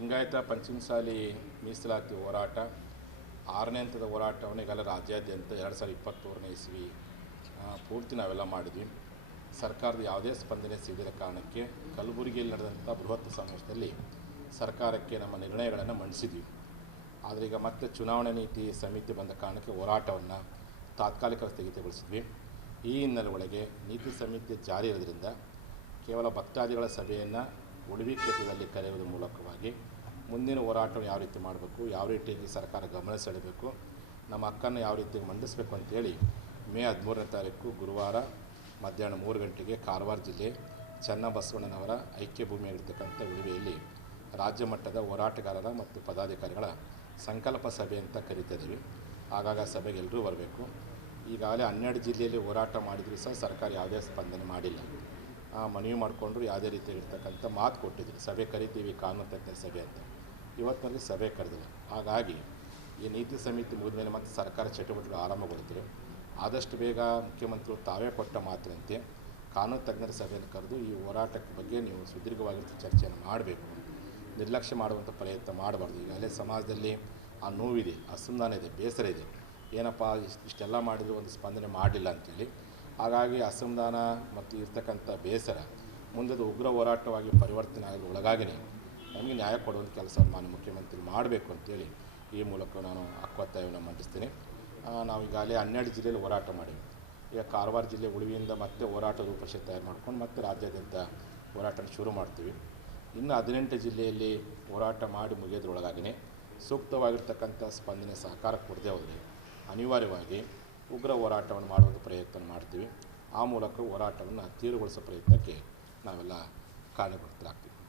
ಲಿಂಗಾಯತ ಪಂಚಮಸಾಲಿ ಮೀಸಲಾತಿ ಹೋರಾಟ, ಆರನೇ ಹಂತದ ಹೋರಾಟವನ್ನು ಈಗಲ್ಲ ರಾಜ್ಯಾದ್ಯಂತ ಎರಡು ಸಾವಿರದ ಇಪ್ಪತ್ತ್ಮೂರನೇ ಇಸ್ವಿ ಪೂರ್ತಿ ನಾವೆಲ್ಲ ಮಾಡಿದ್ವಿ. ಸರ್ಕಾರದ ಯಾವುದೇ ಸ್ಪಂದನೆ ಸಿಗದ ಕಾರಣಕ್ಕೆ ಕಲಬುರಗಿಯಲ್ಲಿ ನಡೆದಂಥ ಬೃಹತ್ ಸಮಾವೇಶದಲ್ಲಿ ಸರ್ಕಾರಕ್ಕೆ ನಮ್ಮ ನಿರ್ಣಯಗಳನ್ನು ಮಂಡಿಸಿದ್ವಿ. ಆದರೆ ಈಗ ಮತ್ತೆ ಚುನಾವಣಾ ನೀತಿ ಸಮಿತಿ ಬಂದ ಕಾರಣಕ್ಕೆ ಹೋರಾಟವನ್ನು ತಾತ್ಕಾಲಿಕ ಸ್ಥಗಿತಗೊಳಿಸಿದ್ವಿ. ಈ ಹಿನ್ನೆಲೆ ಒಳಗೆ ನೀತಿ ಸಮಿತಿ ಜಾರಿ ಇರೋದ್ರಿಂದ ಕೇವಲ ಭಕ್ತಾದಿಗಳ ಸಭೆಯನ್ನು ಉಡುಪಿ ಕ್ಷೇತ್ರದಲ್ಲಿ ಕರೆಯುವುದರ ಮೂಲಕವಾಗಿ ಮುಂದಿನ ಹೋರಾಟವನ್ನು ಯಾವ ರೀತಿ ಮಾಡಬೇಕು, ಯಾವ ರೀತಿಯಲ್ಲಿ ಸರ್ಕಾರ ಗಮನ ಸೆಳೆಯಬೇಕು ನಮ್ಮ ಹಕ್ಕನ್ನು ಯಾವ ರೀತಿ ಮಂಡಿಸಬೇಕು ಅಂತೇಳಿ ಮೇ ಹದಿಮೂರನೇ ತಾರೀಕು ಗುರುವಾರ ಮಧ್ಯಾಹ್ನ ಮೂರು ಗಂಟೆಗೆ ಕಾರವಾರ ಜಿಲ್ಲೆ ಚನ್ನಬಸವಣ್ಣನವರ ಐಕ್ಯ ಭೂಮಿಯಾಗಿರ್ತಕ್ಕಂಥ ಉಡುಪಿಯಲ್ಲಿ ರಾಜ್ಯ ಮಟ್ಟದ ಹೋರಾಟಗಾರರ ಮತ್ತು ಪದಾಧಿಕಾರಿಗಳ ಸಂಕಲ್ಪ ಸಭೆ ಅಂತ ಕರೀತಿದ್ದೀವಿ ಆಗಾಗ ಸಭೆಗೆ ಎಲ್ಲರೂ ಬರಬೇಕು. ಈಗಾಗಲೇ ಹನ್ನೆರಡು ಜಿಲ್ಲೆಯಲ್ಲಿ ಹೋರಾಟ ಮಾಡಿದರೂ ಸಹ ಸರ್ಕಾರ ಯಾವುದೇ ಸ್ಪಂದನೆ ಮಾಡಿಲ್ಲ. ಮನವಿ ಮಾಡಿಕೊಂಡ್ರು ಯಾವುದೇ ರೀತಿಯಾಗಿರ್ತಕ್ಕಂಥ ಮಾತು ಕೊಟ್ಟಿದ್ರು. ಸಭೆ ಕರಿತೀವಿ ಕಾನೂನು ತಜ್ಞರ ಸಭೆ ಅಂತ. ಇವತ್ತಿನಲ್ಲಿ ಸಭೆ ಕರೆದಿಲ್ಲ. ಹಾಗಾಗಿ ಈ ನೀತಿ ಸಮಿತಿ ಮುಗಿದ ಮೇಲೆ ಮತ್ತೆ ಸರ್ಕಾರ ಚಟುವಟಿಕೆ ಆರಂಭಗೊಳ್ಳುತ್ತದೆ ಆದಷ್ಟು ಬೇಗ ಮುಖ್ಯಮಂತ್ರಿಗಳು ತಾವೇ ಕೊಟ್ಟ ಮಾತಿನಂತೆ ಕಾನೂನು ತಜ್ಞರ ಸಭೆಯನ್ನು ಕರೆದು ಈ ಹೋರಾಟಕ್ಕೆ ಬಗ್ಗೆ ನೀವು ಸುದೀರ್ಘವಾಗಿರ್ತ ಚರ್ಚೆಯನ್ನು ಮಾಡಬೇಕು. ನಿರ್ಲಕ್ಷ್ಯ ಮಾಡುವಂಥ ಪ್ರಯತ್ನ ಮಾಡಬಾರ್ದು. ಈಗಾಗಲೇ ಸಮಾಜದಲ್ಲಿ ಆ ನೋವಿದೆ, ಅಸಮಾಧಾನ ಇದೆ, ಬೇಸರ ಇದೆ. ಏನಪ್ಪ, ಇಷ್ಟು ಇಷ್ಟೆಲ್ಲ ಮಾಡಿದ್ರು ಒಂದು ಸ್ಪಂದನೆ ಮಾಡಲಿಲ್ಲ ಅಂತೇಳಿ ಹಾಗಾಗಿ ಅಸಮಾಧಾನ ಮತ್ತು ಇರ್ತಕ್ಕಂಥ ಬೇಸರ ಮುಂದೆದು ಉಗ್ರ ಹೋರಾಟವಾಗಿ ಪರಿವರ್ತನೆ ಆಗಲು ಒಳಗಾಗಿನೇ ನಮಗೆ ನ್ಯಾಯ ಕೊಡುವಂಥ ಕೆಲಸವನ್ನು ಮಾನ್ಯ ಮುಖ್ಯಮಂತ್ರಿ ಮಾಡಬೇಕು ಅಂತೇಳಿ ಈ ಮೂಲಕ ನಾನು ಅಕ್ಕೊತ್ತಾಯವನ್ನು ಮಂಡಿಸ್ತೀನಿ. ನಾವು ಈಗಾಗಲೇ ಹನ್ನೆರಡು ಜಿಲ್ಲೆಯಲ್ಲಿ ಹೋರಾಟ ಮಾಡಿವಿ ಈಗ ಕಾರವಾರ ಜಿಲ್ಲೆ ಉಳಿವಿಯಿಂದ ಮತ್ತೆ ಹೋರಾಟ ರೂಪರೇಷೆ ತಯಾರು ಮಾಡ್ಕೊಂಡು ಮತ್ತೆ ರಾಜ್ಯಾದ್ಯಂತ ಹೋರಾಟ ಶುರು ಮಾಡ್ತೀವಿ. ಇನ್ನು ಹದಿನೆಂಟು ಜಿಲ್ಲೆಯಲ್ಲಿ ಹೋರಾಟ ಮಾಡಿ ಮುಗಿಯೋದ್ರೊಳಗಾಗಿನೇ ಸೂಕ್ತವಾಗಿರ್ತಕ್ಕಂಥ ಸ್ಪಂದನೆ ಸಹಕಾರ ಕೊಡದೆ ಹೋದರೆ ಅನಿವಾರ್ಯವಾಗಿ ಉಗ್ರ ಹೋರಾಟವನ್ನು ಮಾಡುವ ಪ್ರಯತ್ನ ಮಾಡ್ತೀವಿ. ಆ ಮೂಲಕ ಹೋರಾಟವನ್ನು ತೀವ್ರಗೊಳಿಸೋ ಪ್ರಯತ್ನಕ್ಕೆ ನಾವೆಲ್ಲ ಕಾರ್ಯಕರ್ತರಾಗ್ತೀವಿ